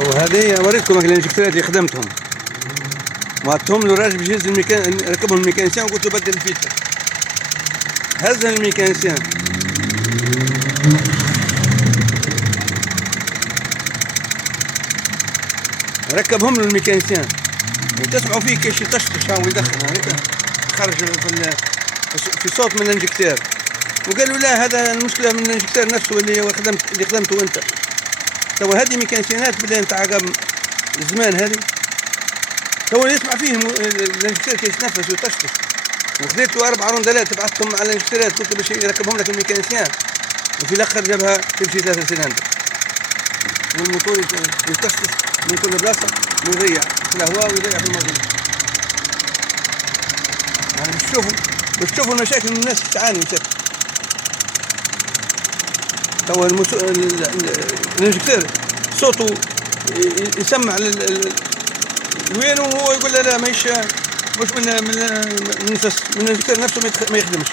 وهذه اوريكم الانجكتورات اللي خدمتهم، وعطتهم له الراجل باش يهز ركبهم الميكانيسيان وقلت له بدل الفيتر، هزها الميكانيسيان. ركبهم له الميكانيسيان وتسمعوا فيه كيش يطشطش هاو يدخن هذيك خرج في صوت من الانجكتور. وقالوا لا هذا المشكله من الانجكتور نفسه اللي خدمته انت. توا هذه ميكانيسيانات بالله نتاع قبل الزمان هذه، توا يسمع فيهم الانجكتور كيش يتنفس ويطشطش. وخذيت له 4 روندلات بعثتهم على الانجكتورات قلت باش يركبهم لك الميكانيسيان، وفي الاخر جابها تمشي 3 سلندر والموتور يطشطش من كل بلاصه ويضيع في الهواء ويضيع في الموتور. يعني باش تشوفوا المشاكل من الناس تعاني مساكن. توا الانجكتور صوته يسمع وين وهو يقول لا ماهيش مش من الانجكتور نفسه ما يخدمش.